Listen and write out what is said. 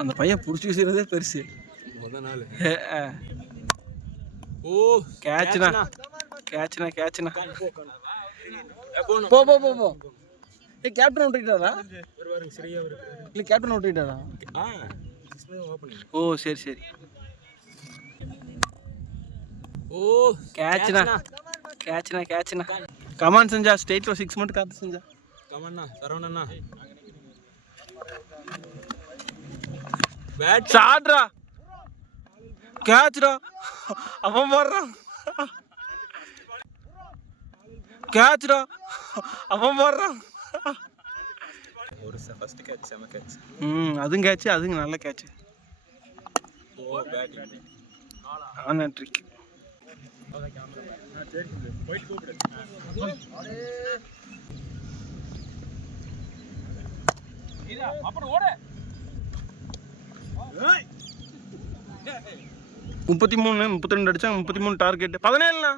அந்த பையன் புடிச்சு வீசுறதே பெருசு. முதல் நாள் ஓ கேட்ச்னா கேட்ச்னா கேட்ச்னா போ போ போ போ. ஏ கேப்டன் விட்டுட்டாரா? இல்ல கேப்டன் விட்டுட்டாரா? ஓ சரி சரி. ஓ கேட்ச்னா கேட்ச்னா கேட்ச்னா. கமான் செஞ்சா ஸ்ட்ரைட்ல 6 மட்டும் காத்து செஞ்சா. கமான்ண்ணா சரவணண்ணா. பேட் ஷாட்ரா. கேட்ச்டா. அவன் போறான். கேட்ச்டா. அவன் போறான். ஒரு ஃபர்ஸ்ட் கேட்ச் செம கேட்ச். அதுவும் கேட்ச் அதுவும் நல்ல கேட்ச். ஓ பேட்டிங் ஆனா ட்ரிக். போயிட்டு கூப்பிடு. இதா அப்புறம் ஓடு. 33 32 அடிச்சா 33 டார்கெட் 17ண்ணா.